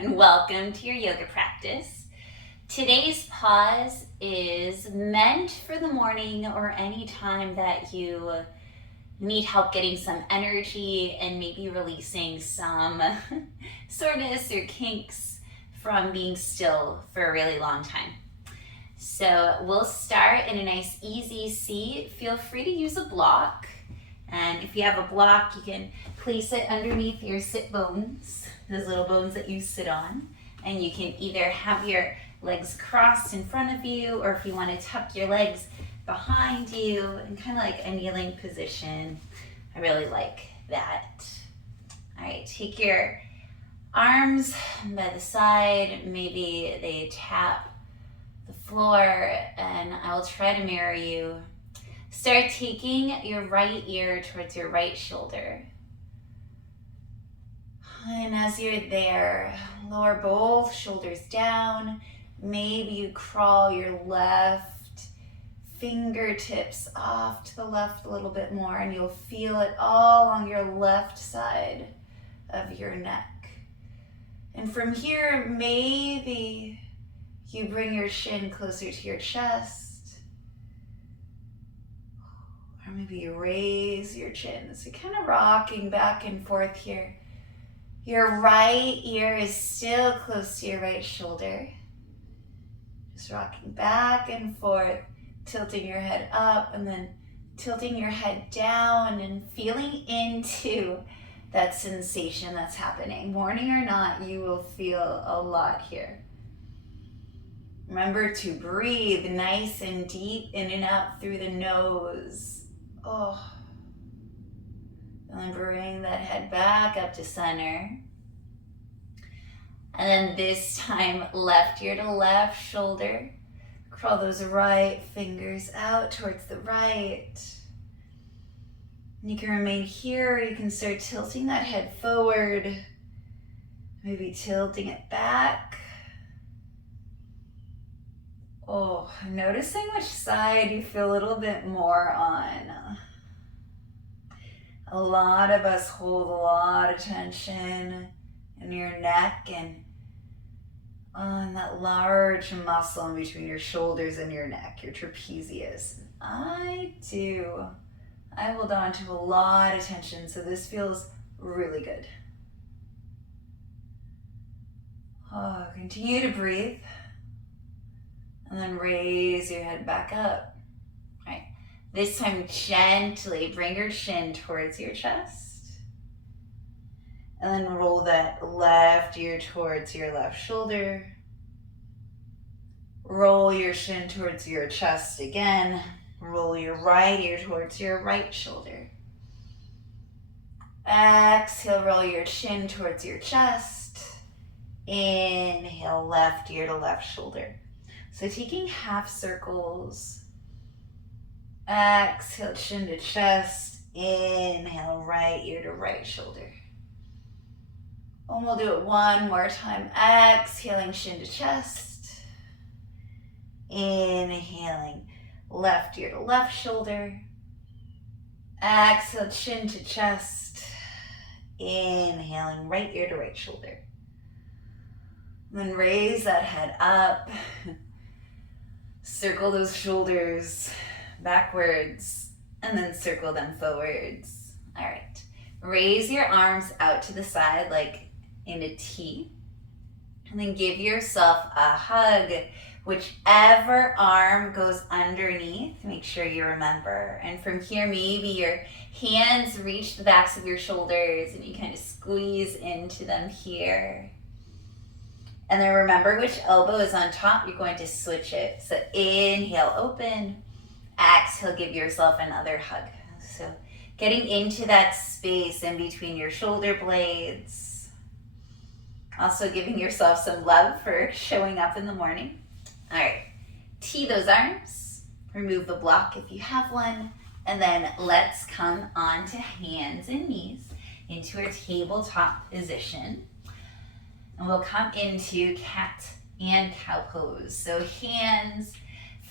and welcome to your yoga practice. Today's pause is meant for the morning or any time that you need help getting some energy and maybe releasing some soreness or kinks from being still for a really long time. So we'll start in a nice easy seat. Feel free to use a block. And if you have a block, you can place it underneath your sit bones, those little bones that you sit on. And you can either have your legs crossed in front of you, or if you want to tuck your legs behind you in kind of like a kneeling position. I really like that. All right, take your arms by the side. Maybe they tap the floor, and I will try to mirror you. Start taking your right ear towards your right shoulder. And as you're there, lower both shoulders down. Maybe you crawl your left fingertips off to the left a little bit more, and you'll feel it all along your left side of your neck. And from here, maybe you bring your shin closer to your chest. Or maybe you raise your chin. So kind of rocking back and forth here. Your right ear is still close to your right shoulder. Just rocking back and forth, tilting your head up and then tilting your head down and feeling into that sensation that's happening. Morning or not, you will feel a lot here. Remember to breathe nice and deep in and out through the nose. Oh, and then bring that head back up to center. And then this time, left ear to left shoulder. Crawl those right fingers out towards the right. And you can remain here, or you can start tilting that head forward. Maybe tilting it back. Oh, noticing which side you feel a little bit more on. A lot of us hold a lot of tension in your neck and on that large muscle in between your shoulders and your neck, your trapezius. I do. I hold on to a lot of tension, so this feels really good. Oh, continue to breathe. And then raise your head back up. All right. This time, gently bring your shin towards your chest. And then roll that left ear towards your left shoulder. Roll your shin towards your chest again. Roll your right ear towards your right shoulder. Exhale, roll your chin towards your chest. Inhale, left ear to left shoulder. So taking half circles. Exhale, chin to chest. Inhale, right ear to right shoulder. And we'll do it one more time. Exhaling, chin to chest. Inhaling, left ear to left shoulder. Exhale, chin to chest. Inhaling, right ear to right shoulder. Then raise that head up. Circle those shoulders backwards and then circle them forwards. All right. Raise your arms out to the side like in a T. And then give yourself a hug. Whichever arm goes underneath, make sure you remember. And from here, maybe your hands reach the backs of your shoulders and you kind of squeeze into them here. And then remember which elbow is on top, you're going to switch it. So inhale, open. Exhale, give yourself another hug. So getting into that space in between your shoulder blades. Also giving yourself some love for showing up in the morning. All right, tee those arms. Remove the block if you have one. And then let's come onto hands and knees into a tabletop position. And we'll come into cat and cow pose. So hands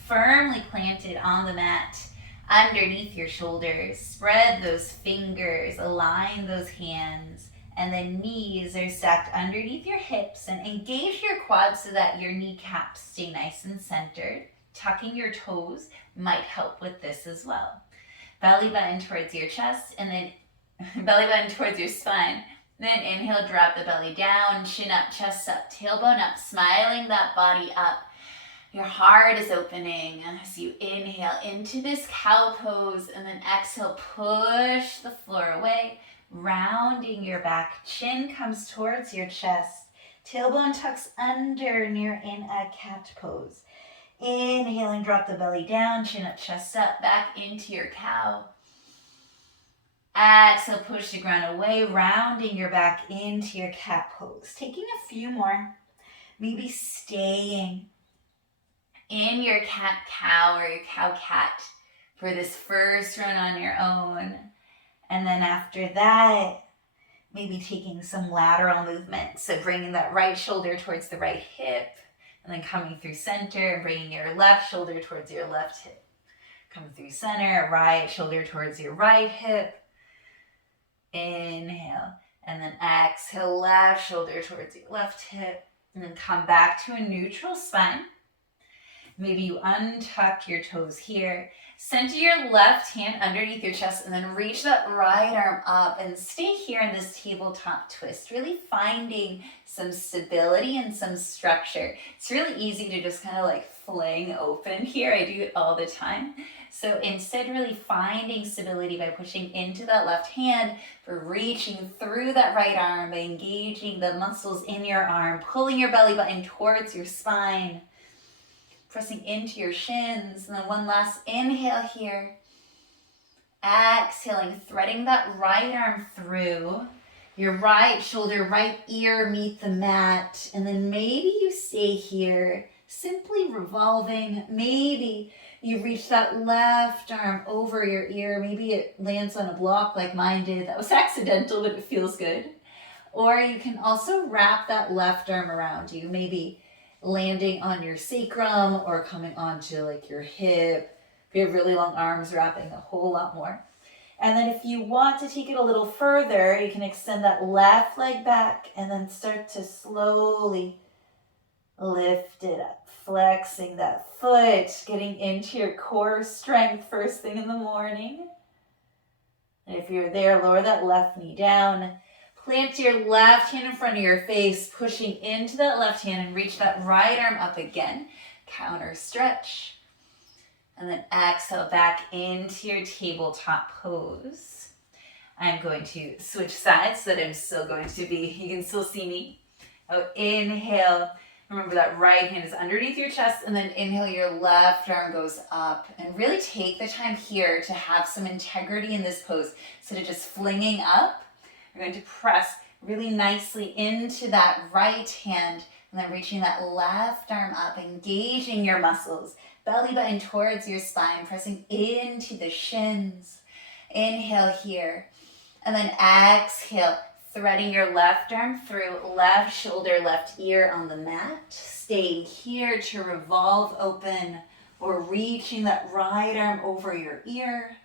firmly planted on the mat underneath your shoulders. Spread those fingers, align those hands, And the knees are stacked underneath your hips, and engage your quads so that your kneecaps stay nice and centered. Tucking your toes might help with this as well. Belly button towards your chest, and then belly button towards your spine. Then inhale, drop the belly down, chin up, chest up, tailbone up, smiling that body up. Your heart is opening as you inhale into this cow pose, and then exhale, push the floor away, rounding your back. Chin comes towards your chest. Tailbone tucks under, near in a cat pose. Inhaling, drop the belly down, chin up, chest up, back into your cow. Exhale, push the ground away, rounding your back into your cat pose. Taking a few more, maybe staying in your cat-cow or your cow-cat for this first run on your own. And then after that, maybe taking some lateral movement. So bringing that right shoulder towards the right hip, and then coming through center and bringing your left shoulder towards your left hip. Come through center, right shoulder towards your right hip. Inhale, and then exhale, left shoulder towards your left hip, and then come back to a neutral spine. Maybe you untuck your toes here. Center your left hand underneath your chest, and then reach that right arm up and stay here in this tabletop twist, really finding some stability and some structure. It's really easy to just kind of like fling open here. I do it all the time. So instead, really finding stability by pushing into that left hand, for reaching through that right arm, by engaging the muscles in your arm, pulling your belly button towards your spine, pressing into your shins. And then one last inhale here. Exhaling, threading that right arm through. Your right shoulder, right ear meet the mat. And then maybe you stay here, simply revolving. Maybe you reach that left arm over your ear. Maybe it lands on a block like mine did. That was accidental, but it feels good. Or you can also wrap that left arm around you. Maybe landing on your sacrum or coming onto like your hip. If you have really long arms, wrapping a whole lot more. And then if you want to take it a little further, you can extend that left leg back and then start to slowly lift it up, flexing that foot, getting into your core strength first thing in the morning. And if you're there, lower that left knee down. Plant your left hand in front of your face, pushing into that left hand, and reach that right arm up again. Counter stretch. And then exhale back into your tabletop pose. I'm going to switch sides so that I'm still going to be, you can still see me. Oh, inhale. Remember that right hand is underneath your chest, and then inhale, your left arm goes up. And really take the time here to have some integrity in this pose. Instead of just flinging up, you're going to press really nicely into that right hand, and then reaching that left arm up, engaging your muscles. Belly button towards your spine, pressing into the shins. Inhale here. And then exhale, threading your left arm through, left shoulder, left ear on the mat. Staying here to revolve open, or reaching that right arm over your ear,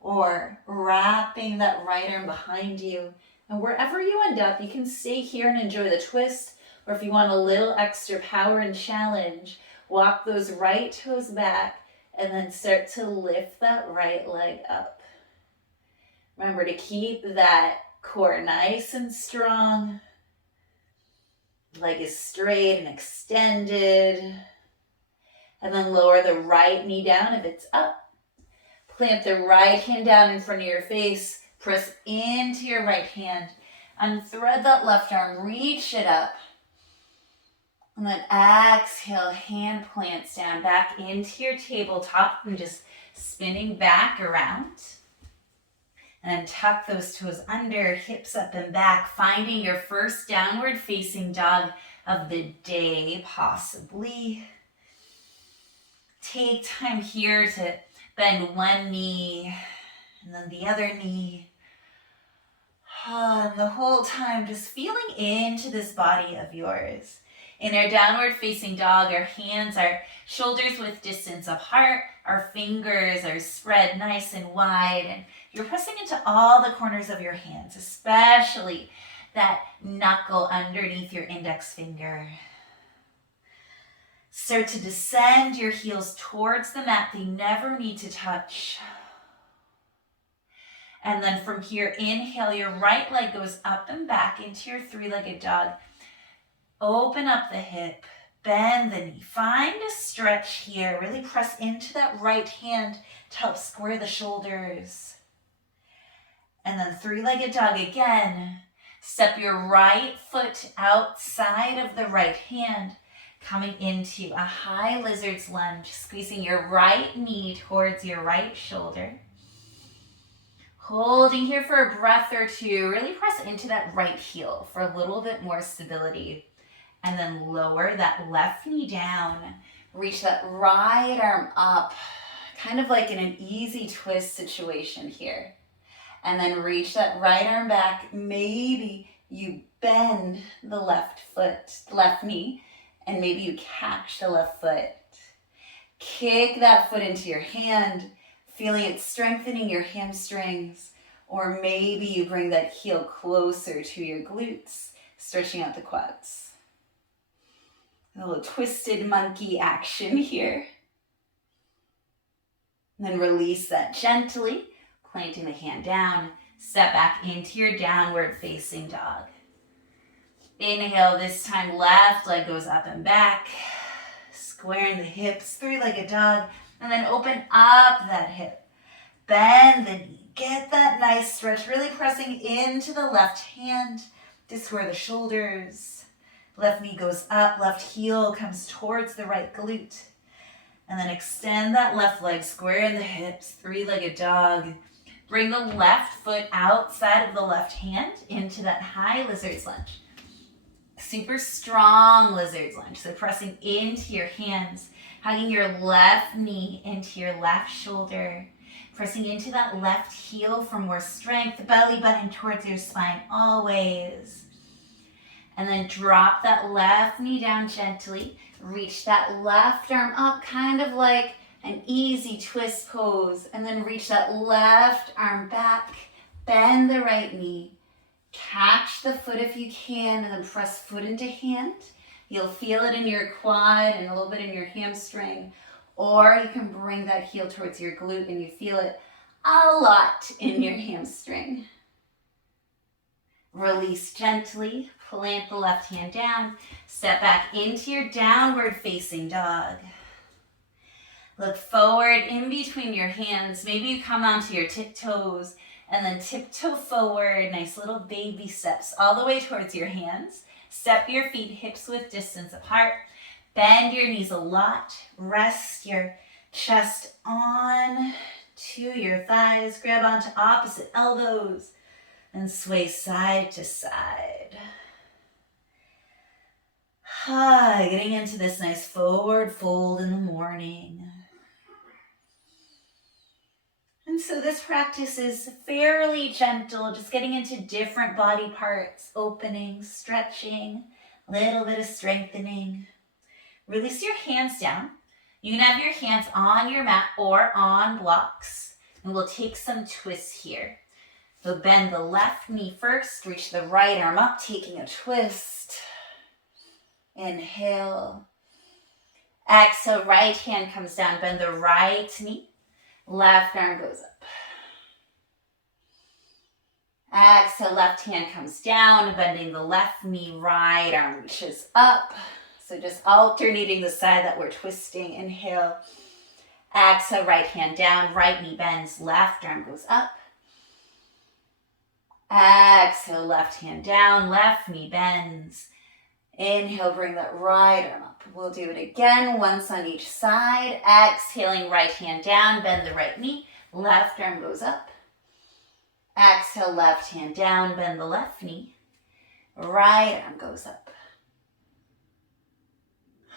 or wrapping that right arm behind you. And wherever you end up, you can stay here and enjoy the twist. Or if you want a little extra power and challenge, walk those right toes back and then start to lift that right leg up. Remember to keep that core nice and strong. Leg is straight and extended. And then lower the right knee down if it's up. Plant the right hand down in front of your face. Press into your right hand. And thread that left arm. Reach it up. And then exhale, hand plants down back into your tabletop. And just spinning back around. And then tuck those toes under, hips up and back. Finding your first downward facing dog of the day, possibly. Take time here to bend one knee and then the other knee. And the whole time just feeling into this body of yours. In our downward facing dog, our hands are shoulders width distance apart. Our fingers are spread nice and wide. And you're pressing into all the corners of your hands, especially that knuckle underneath your index finger. Start to descend your heels towards the mat. They never need to touch. And then from here, inhale, your right leg goes up and back into your three-legged dog. Open up the hip, bend the knee. Find a stretch here. Really press into that right hand to help square the shoulders. And then three-legged dog again. Step your right foot outside of the right hand, coming into a high lizard's lunge, squeezing your right knee towards your right shoulder. Holding here for a breath or two. Really press into that right heel for a little bit more stability. And then lower that left knee down. Reach that right arm up, kind of like in an easy twist situation here. And then reach that right arm back. Maybe you bend the left foot, left knee, and maybe you catch the left foot. Kick that foot into your hand, feeling it strengthening your hamstrings. Or maybe you bring that heel closer to your glutes, stretching out the quads. A little twisted monkey action here. And then release that gently, planting the hand down. Step back into your downward facing dog. Inhale, this time left leg goes up and back. Squaring the hips, three-legged dog. And then open up that hip. Bend the knee. Get that nice stretch, really pressing into the left hand to square the shoulders. Left knee goes up, left heel comes towards the right glute. And then extend that left leg, square in the hips, three-legged dog. Bring the left foot outside of the left hand into that high lizard's lunge. Super strong lizard's lunge. So pressing into your hands, hugging your left knee into your left shoulder. Pressing into that left heel for more strength, belly button towards your spine always. And then drop that left knee down gently. Reach that left arm up, kind of like an easy twist pose. And then reach that left arm back. Bend the right knee. Catch the foot if you can, and then press foot into hand. You'll feel it in your quad and a little bit in your hamstring. Or you can bring that heel towards your glute and you feel it a lot in your hamstring. Release gently, plant the left hand down, step back into your downward facing dog. Look forward in between your hands. Maybe you come onto your tiptoes and then tiptoe forward, nice little baby steps all the way towards your hands. Step your feet hips width distance apart. Bend your knees a lot. Rest your chest on to your thighs. Grab onto opposite elbows and sway side to side. Getting into this nice forward fold in the morning. And so this practice is fairly gentle, just getting into different body parts, opening, stretching, a little bit of strengthening. Release your hands down. You can have your hands on your mat or on blocks. And we'll take some twists here. So bend the left knee first. Reach the right arm up, taking a twist. Inhale. Exhale, right hand comes down. Bend the right knee. Left arm goes up. Exhale, left hand comes down. Bending the left knee, right arm reaches up. So just alternating the side that we're twisting. Inhale. Exhale, right hand down. Right knee bends. Left arm goes up. Exhale, left hand down. Left knee bends. Inhale, bring that right arm up. We'll do it again, once on each side. Exhaling, right hand down. Bend the right knee. Left arm goes up. Exhale, left hand down. Bend the left knee. Right arm goes up.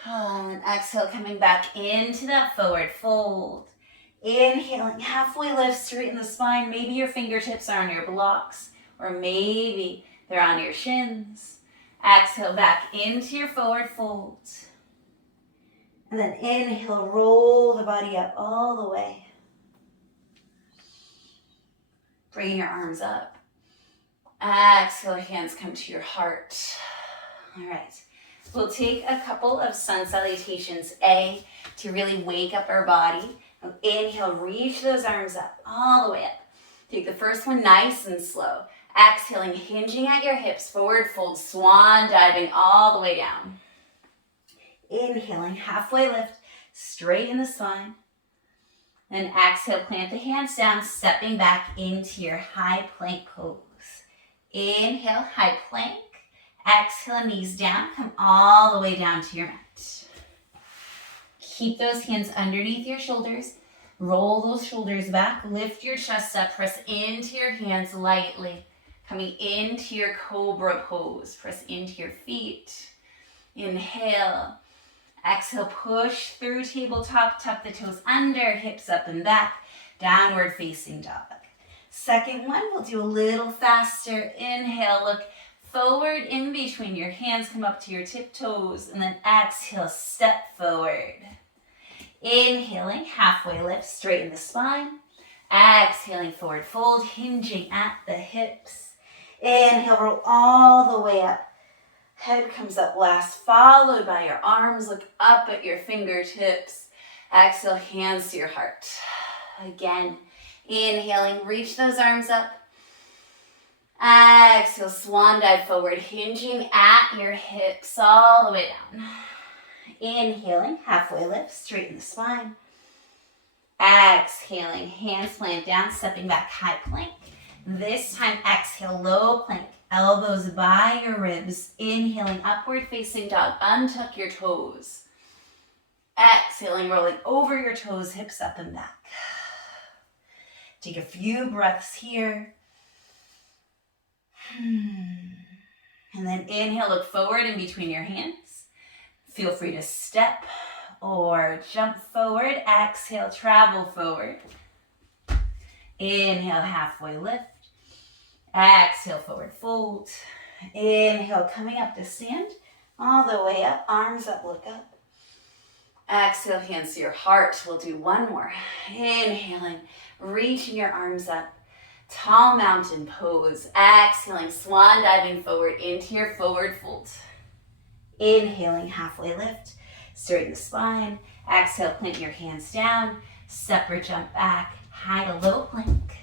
And exhale, coming back into that forward fold. Inhaling, halfway lift, straighten the spine. Maybe your fingertips are on your blocks, or maybe they're on your shins. Exhale, back into your forward fold. And then inhale, roll the body up all the way. Bring your arms up. Exhale, hands come to your heart. All right. We'll take a couple of sun salutations, to really wake up our body. Inhale, reach those arms up, all the way up. Take the first one nice and slow. Exhaling, hinging at your hips, forward fold, swan diving all the way down. Inhaling, halfway lift, straighten the spine. Then exhale, plant the hands down, stepping back into your high plank pose. Inhale, high plank. Exhale, knees down, come all the way down to your mat. Keep those hands underneath your shoulders. Roll those shoulders back, lift your chest up, press into your hands lightly. Coming into your cobra pose, press into your feet. Inhale. Exhale, push through tabletop, tuck the toes under, hips up and back, downward facing dog. Second one, we'll do a little faster. Inhale, look forward in between your hands, come up to your tiptoes, and then exhale, step forward. Inhaling, halfway lift, straighten the spine. Exhaling, forward fold, hinging at the hips. Inhale, roll all the way up. Head comes up last, followed by your arms. Look up at your fingertips. Exhale, hands to your heart. Again, inhaling, reach those arms up. Exhale, swan dive forward, hinging at your hips all the way down. Inhaling, halfway lift, straighten the spine. Exhaling, hands plant down, stepping back, high plank. This time, exhale, low plank, elbows by your ribs. Inhaling, upward facing dog, untuck your toes. Exhaling, rolling over your toes, hips up and back. Take a few breaths here. And then inhale, look forward in between your hands. Feel free to step or jump forward. Exhale, travel forward. Inhale, halfway lift. Exhale, forward fold. Inhale, coming up to stand. All the way up, arms up, look up. Exhale, hands to your heart. We'll do one more. Inhaling, reaching your arms up. Tall mountain pose. Exhaling, swan diving forward into your forward fold. Inhaling, halfway lift. Straighten the spine. Exhale, plant your hands down. Step or jump back. High to low plank.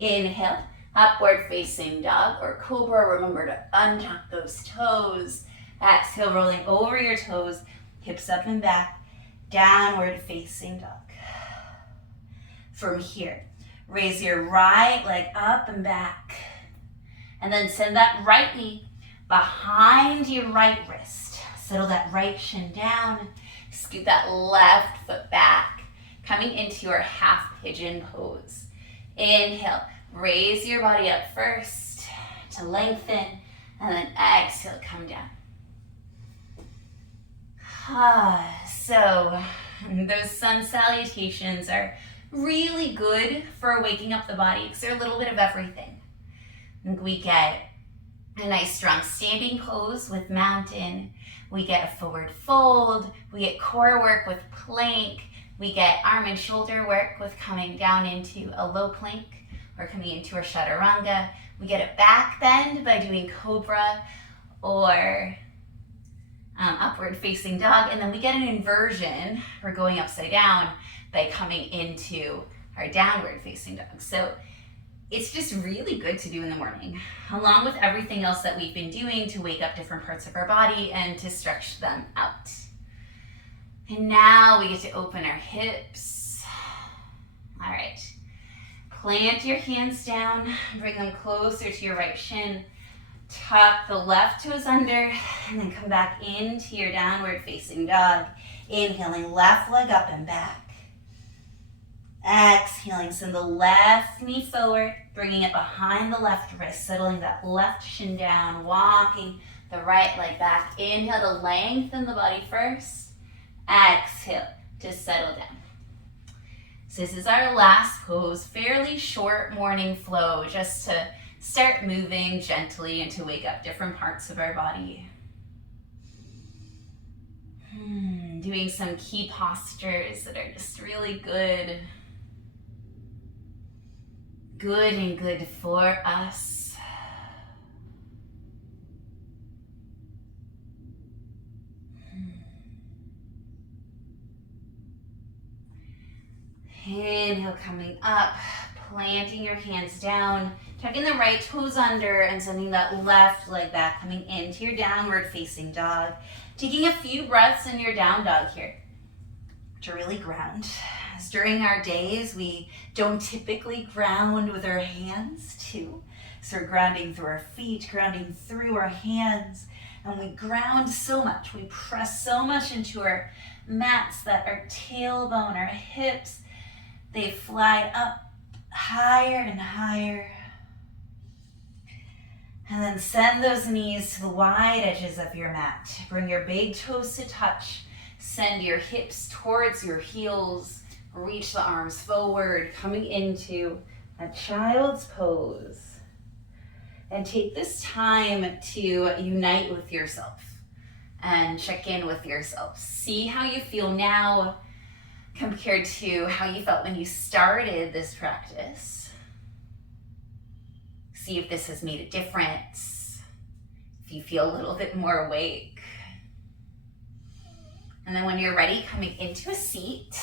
Inhale, upward facing dog or cobra. Remember to untuck those toes. Exhale, rolling over your toes. Hips up and back. Downward facing dog. From here, raise your right leg up and back. And then send that right knee behind your right wrist. Settle that right shin down. Scoot that left foot back. Coming into your half pigeon pose. Inhale, raise your body up first to lengthen. And then exhale, come down. So those sun salutations are really good for waking up the body because they're a little bit of everything. We get a nice strong standing pose with mountain. We get a forward fold. We get core work with plank. We get arm and shoulder work with coming down into a low plank or coming into our chaturanga. We get a back bend by doing cobra or upward facing dog. And then we get an inversion, or going upside down, by coming into our downward facing dog. So it's just really good to do in the morning, along with everything else that we've been doing to wake up different parts of our body and to stretch them out. And now we get to open our hips. All right. Plant your hands down, bring them closer to your right shin. Tuck the left toes under, and then come back into your downward facing dog. Inhaling, left leg up and back. Exhaling, send the left knee forward, bringing it behind the left wrist, settling that left shin down, walking the right leg back. Inhale to lengthen the body first. Exhale to settle down. So this is our last pose, fairly short morning flow, just to start moving gently and to wake up different parts of our body. Doing some key postures that are just really good. Good and good for us. Inhale, coming up, planting your hands down, tucking the right toes under and sending that left leg back, coming into your downward facing dog. Taking a few breaths in your down dog here to really ground. As during our days, we don't typically ground with our hands too. So we're grounding through our feet, grounding through our hands, and we ground so much. We press so much into our mats that our tailbone, our hips, they fly up higher and higher. And then send those knees to the wide edges of your mat. Bring your big toes to touch. Send your hips towards your heels. Reach the arms forward, coming into a child's pose. And take this time to unite with yourself and check in with yourself. See how you feel now compared to how you felt when you started this practice. See if this has made a difference. If you feel a little bit more awake. And then when you're ready, coming into a seat,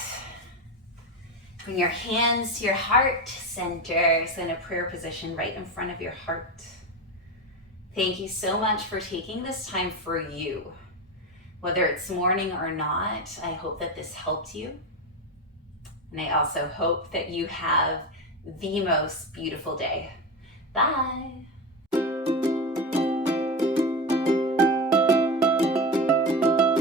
bring your hands to your heart center. So in a prayer position right in front of your heart. Thank you so much for taking this time for you. Whether it's morning or not, I hope that this helped you. And I also hope that you have the most beautiful day. Bye.